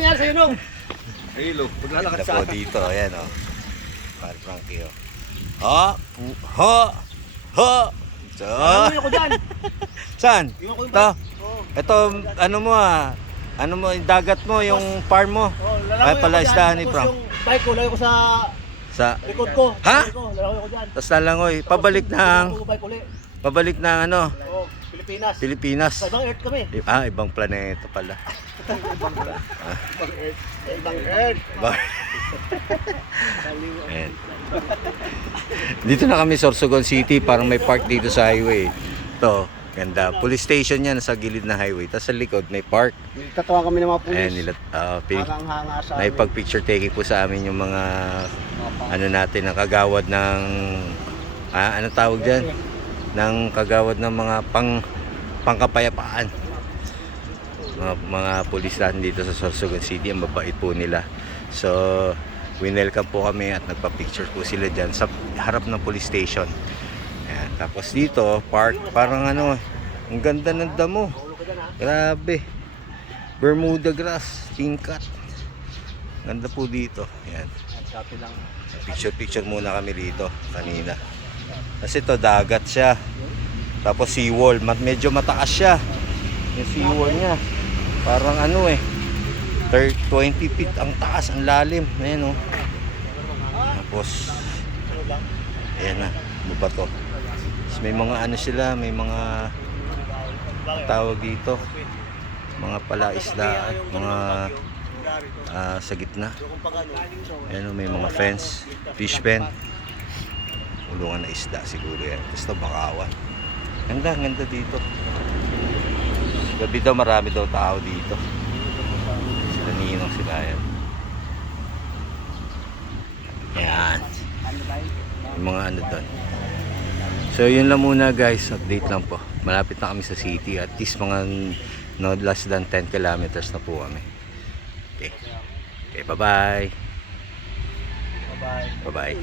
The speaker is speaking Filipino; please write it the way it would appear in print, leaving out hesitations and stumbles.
nangyari sa'yo nung? Hilo, maglalakad Ganda sa po dito, ayan o. Pare Frankie o. Ha? Ha? Ha? Ano ko dyan? Saan? Iwan ko yung Ito. bike. Oo. Ito, ano mo ah. Ano mo, yung dagat mo, yung farm mo. Oh, Ay pala, istahan ni Tapos Frank. yung bike ko, lagay ko sa Sa, likod ko. Ha? Lalagay ko dyan. tapos nalangoy, pabalik ng, Bike uli. pabalik ng ano, Oo, Pilipinas. Pilipinas. Sa ibang earth kami. Ah, ibang planeta pala. Ibang earth. Ayan. Dito na kami Sorsogon City, parang may park dito sa highway. Ito, ganda. Police station yan sa gilid na highway. Tapos sa likod may park. Tatuwa kami ng mga pulis. Ayan nila, Hangang-hanga sa naipag-picture taking po sa amin yung mga ano natin, ang kagawad ng ano tawag dyan? Ng kagawad ng mga pangkapayapaan. Mga pulis natin dito sa Sorsogon City, ang mabait po nila. So, winelcome po kami at nagpa-picture po sila dyan sa harap ng police station. Ayan. Tapos dito, park, parang ano, ang ganda ng damo. Grabe. Bermuda grass, tingkat. Ganda po dito. Ayan. Picture muna kami dito kanina. Kasi ito dagat siya. Tapos seawall, medyo mataas siya. Yung seawall niya. Parang ano 20 feet ang taas, ang lalim. Ayan Tapos ayan na, baba to. Tapos may mga ano sila, may mga tawag dito, mga palaisdaan, mga sa gitna. Ayan may mga fence, fish pen. Ulungan na isda siguro yan. Tapos bakawan. Ganda dito. Gabi daw marami daw tao dito. Sila ninong sila yan. Ayan. Yung mga ano doon. So yun lang muna guys. Update lang po. Malapit na kami sa city. At least mga less than 10 kilometers na po kami. Okay. Okay, bye bye. Bye-bye. Bye bye.